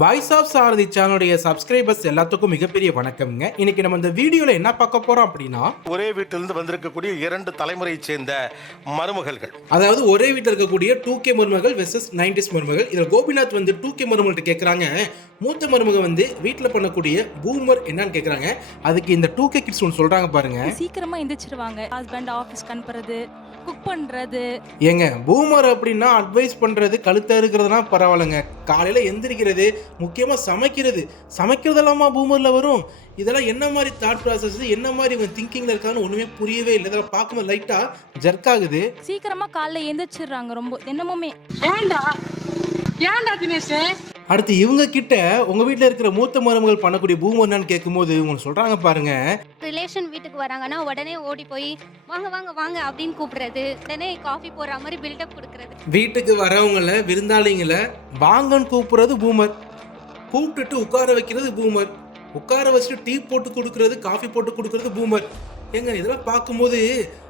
Voice of சாரதி சேனலுடைய subscribers எல்லாத்துக்கும் மிகப்பெரிய வணக்கம்ங்க. இன்னைக்கு நம்ம இந்த வீடியோல என்ன பார்க்க போறோம் அப்படின்னா ஒரே வீட்டிலிருந்து வந்திருக்கக்கூடிய இரண்டு தலைமுறையைச் சேர்ந்த மருமகள்கள். அதாவது ஒரே வீட்டில் இருக்கக்கூடிய டூ கே மருமகள் வெர்சஸ் நைன்டிஸ் மருமகள். இதில் கோபிநாத் வந்து டூ கே மருமகள்கிட்ட கேட்குறாங்க மூத்த மருமக வந்து வீட்டில் பண்ணக்கூடிய பூமர் என்னன்னு கேட்குறாங்க அதுக்கு இந்த டூ கே கிட்ஸ் ஒன்று சொல்கிறாங்க பாருங்க. சீக்கிரமா எந்திரிச்சிருவாங்க. ஹஸ்பண்ட் ஆஃபீஸ்க்கு அனுப்புறது குக் பண்றது. ஏங்க பூமர் அப்படின்னா அட்வைஸ் பண்ணுறது கழுத்த இருக்கிறதுனா பரவாயில்லைங்க. காலையில் எந்திரிக்கிறது முக்கியமாக சமைக்கிறது. சமைக்கிறதெல்லாமா பூமரில் வரும்? இதெல்லாம் என்ன மாதிரி தாட் ப்ராசஸ் என்ன மாதிரி இவங்க திங்கிங்கில் இருக்கான்னு ஒன்றுமே புரியவே இல்லை. இதெல்லாம் பார்க்கும்போது லைட்டாக ஜர்க் ஆகுது. சீக்கிரமா காலைல எந்திரிச்சிடுறாங்க ரொம்ப தினமுமே. ஏன்டா? ஏன்டா தினேஷ்? அடுத்து இவங்க கிட்ட உங்கள் வீட்டில் இருக்கிற மூத்த மருமகள் பண்ணக்கூடிய பூமர் என்னன்னு கேட்கும்போது இவங்க சொல்கிறாங்க பாருங்க. ரிலேஷன் வீட்டுக்கு வராங்கன்னா உடனே ஓடி போய் வாங்க வாங்க வாங்க அப்படின்னு கூப்பிடுறது. உடனே காஃபி போடுற மாதிரி பில்டப் கொடுக்கறது. வீட்டுக்கு வரவங்கள விருந்தாளிங்களை வாங்கன்னு கூப்பிடுறது பூமர் கூப்பிட்டுட்டு உட்கார வைக்கிறது பூமர் உட்கார வச்சுட்டு டீ போட்டு கொடுக்கறது காஃபி போட்டு கொடுக்கறது பூமர் ஏங்க இதெல்லாம் பார்க்கும்போது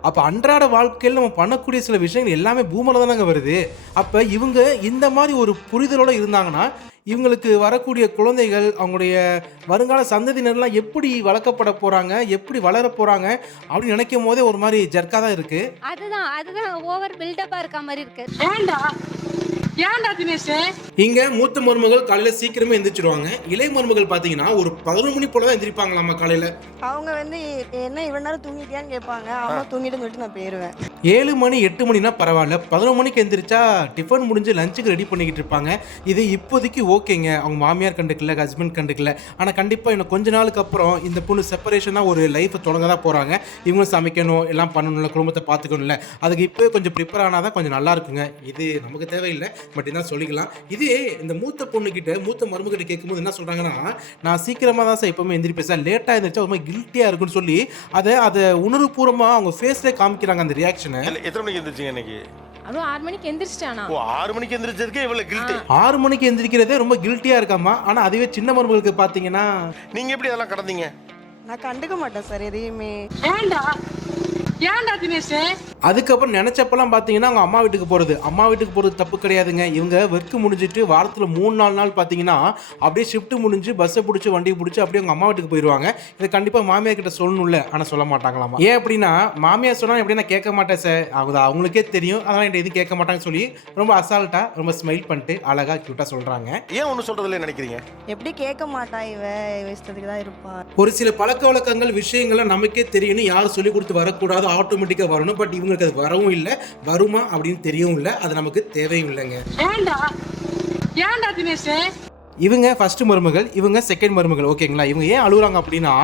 அப்போ அன்றாட வாழ்க்கையில் நம்ம பண்ணக்கூடிய சில விஷயங்கள் எல்லாமே பூமரில் தானங்க வருது. அப்போ இவங்க இந்த மாதிரி ஒரு புரிதலோட இருந்தாங்கன்னா இவங்களுக்கு வரக்கூடிய குழந்தைகள் அவங்களுடைய வருங்கால சந்ததியினர்லாம் எப்படி வளர்க்கப்பட போகிறாங்க எப்படி வளர போகிறாங்க அப்படின்னு நினைக்கும் போதே ஒரு மாதிரி ஜர்க்காக தான் இருக்குது அதுதான் அதுதான் ஓவர் பில்டப்பா இருக்க மாதிரி இருக்கு. ஏன்டா தினேஷ்? இங்க மூத்த மருமகள் காலையில சீக்கிரமே எந்திரிச்சிருவாங்க. இளைய மருமகள் பாத்தீங்கன்னா ஒரு பதினொரு மணி போல தான் எந்திரிப்பாங்களாமா காலையில? அவங்க வந்து என்ன இவ்வளவு நேரம் தூங்கிட்டியான்னு கேட்பாங்க. அவங்க தூங்கிட்டுன்னு சொல்லிட்டு நான் போயிருவேன். ஏழு மணி எட்டு மணினா பரவாயில்ல. பதினொரு மணிக்கு எந்திரிச்சா டிஃபன் முடிஞ்சு லஞ்சுக்கு ரெடி பண்ணிக்கிட்டு இருப்பாங்க. இது இப்போதைக்கு ஓகேங்க. அவங்க மாமியார் கண்டுக்கல ஹஸ்பண்ட் கண்டுக்கல. ஆனால் கண்டிப்பாக இன்னும் கொஞ்ச நாளுக்கு அப்புறம் இந்த பொண்ணு செப்பரேஷனாக ஒரு லைஃப்பை தொடங்க தான் போகிறாங்க இவங்க சமைக்கணும் எல்லாம் பண்ணணும்ல குடும்பத்தை பார்த்துக்கணும்ல. அதுக்கு இப்போ கொஞ்சம் ப்ரிப்பேர் ஆனால் தான் கொஞ்சம் நல்லா இருக்குங்க. இது நமக்கு தேவையில்லை பட் என்ன சொல்லிக்கலாம். இதே இந்த மூத்த பொண்ணுக்கிட்ட மூத்த மருமகிட்ட கேட்கும்போது என்ன சொல்கிறாங்கன்னா நான் சீக்கிரமாக தான் சார் எப்பவுமே எந்திரிப்பேன் சார் லேட்டாக எந்திரிச்சா ஒரு மாதிரி கில்ட்டியாக இருக்குன்னு சொல்லி அதை அதை உணர்வுபூர்வமாக அவங்க ஃபேஸில் காமிக்கிறாங்க அந்த ரியாக்ஷன் இல்ல, எத்தனை மணிக்கு எந்திரிச்சீங்க இன்னைக்கு? அதுவும் ஆறு மணிக்கு எந்திரிச்சிட்டானா? ஓ ஆறு மணிக்கு எந்திரிச்சதுக்கே இவ்வளவு கில்ட்டி ஆறு மணிக்கு எந்திரிக்கிறதே ரொம்ப கில்ட்டியாக இருக்காமா ஆனால் அதுவே சின்ன மருமகளுக்கு பார்த்தீங்கன்னா நீங்க எப்படி அதெல்லாம் கடந்தீங்க? நான் கண்டுக்க மாட்டேன் சார் எதையுமே. ஏன்டா? ஏன்டா தினேஷ்? அதுக்கப்புறம் நினச்சப்பெல்லாம் பார்த்தீங்கன்னா அவங்க அம்மா வீட்டுக்கு போகிறது அம்மா வீட்டுக்கு போகிறது தப்பு கிடையாதுங்க. இவங்க ஒர்க்கு முடிஞ்சிட்டு வாரத்தில் மூணு நாலு நாள் பார்த்தீங்கன்னா அப்படியே ஷிஃப்ட் முடிஞ்சு பஸ்ஸை பிடிச்சி வண்டியை பிடிச்சி அப்படியே அவங்க அம்மா வீட்டுக்கு போயிடுவாங்க இதை கண்டிப்பாக மாமியார் கிட்ட சொல்லணும்ல. ஆனால் சொல்ல மாட்டாங்களாமா? ஏன் அப்படின்னா மாமியார் சொன்னால் எப்படின்னா கேட்க மாட்டேன் சார் அவங்க அவங்களுக்கே தெரியும். அதெல்லாம் என்கிட்ட எதுவும் கேட்க மாட்டாங்கன்னு சொல்லி ரொம்ப அசால்ட்டாக ரொம்ப ஸ்மைல் பண்ணிட்டு அழகாக க்யூட்டாக சொல்கிறாங்க ஏன் ஒன்றும் சொல்றதில்ல நினைக்கிறீங்க? எப்படி கேட்க மாட்டா இவ? இஷ்டத்துக்கு தான் இருப்பா. ஒரு சில பழக்க வழக்கங்கள் விஷயங்கள்லாம் நமக்கே தெரியணும் யாரும் சொல்லி கொடுத்து வரக்கூடாது ஆட்டோமேட்டிக்காக வரணும். பட் இவங்களுக்கு அது வரவும் இல்லை. வருமா அப்படின்னு தெரியவும் இல்லை. அது நமக்கு தேவையும் இல்லைங்க. ஏன்டா ஏன்டா தினேஷ்? இவங்க ஃபர்ஸ்ட் மருமகள் இவங்க செகண்ட் மருமகள் ஓகேங்களா இவங்க ஏன் அழுகுறாங்க அப்படின்னா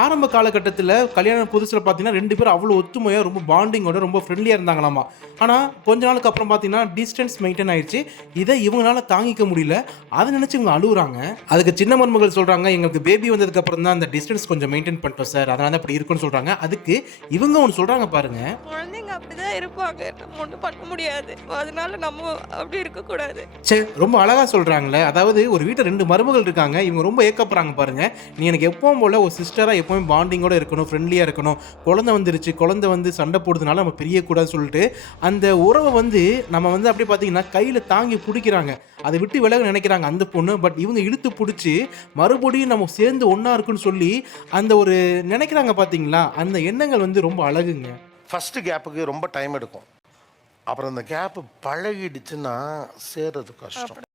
ஆரம்ப காலகட்டத்தில் கல்யாணம் புதுசில் பார்த்தீங்கன்னா ரெண்டு பேரும் அவ்வளோ ஒத்துமையாக ரொம்ப பாண்டிங்கோட ரொம்ப ஃப்ரெண்ட்லியாக இருந்தாங்களாமா. ஆனால் கொஞ்ச நாளுக்கு அப்புறம் பார்த்தீங்கன்னா டிஸ்டன்ஸ் மெயின்டைன் ஆயிடுச்சு. இதை இவங்களால தாங்கிக்க முடியல. அதை நினச்சி இவங்க அழுகுறாங்க அதுக்கு சின்ன மருமகள் சொல்கிறாங்க எங்களுக்கு பேபி வந்ததுக்கு அப்புறம் தான் அந்த டிஸ்டன்ஸ் கொஞ்சம் மெயின்டைன் பண்ணிட்டோம் சார் அதனால தான் அப்படி இருக்குன்னு சொல்கிறாங்க அதுக்கு இவங்க ஒன்று சொல்கிறாங்க பாருங்க. குழந்தைங்க அப்படிதான் இருப்பாங்க. நம்ம ஒன்றும் பண்ண முடியாது. அதனால நம்ம அப்படி இருக்கக்கூடாது. சே ரொம்ப அழகா சொல்றாங்களே. அதாவது ஒரு வீட்டில் ரெண்டு மருமகள் இருக்காங்க. இவங்க ரொம்ப ஏக்கப்படுறாங்க பாருங்க. நீ எனக்கு எப்பவும் போல ஒரு சிஸ்டரா எப்பவும் பாண்டிங்கோட இருக்கணும் ஃப்ரெண்ட்லியா இருக்கணும். குழந்தை வந்துருச்சு குழந்தை வந்து சண்டை போடுறதுனால நம்ம பிரியக்கூடாதுன்னு சொல்லிட்டு அந்த உறவை வந்து நம்ம வந்து அப்படியே பார்த்தீங்கன்னா கையில் தாங்கி பிடிக்கிறாங்க. அதை விட்டு விலக நினைக்கிறாங்க அந்த பொண்ணு. பட் இவங்க இழுத்து பிடிச்சி மறுபடியும் நம்ம சேர்ந்து ஒன்றா இருக்குன்னு சொல்லி அந்த ஒரு நினைக்கிறாங்க பார்த்தீங்களா அந்த எண்ணங்கள் வந்து ரொம்ப அழகுங்க. ஃபஸ்ட்டு கேப்புக்கு ரொம்ப டைம் எடுக்கும். அப்புறம் அந்த கேப்பு பழகிடுச்சுன்னா சேர்றது கஷ்டம்.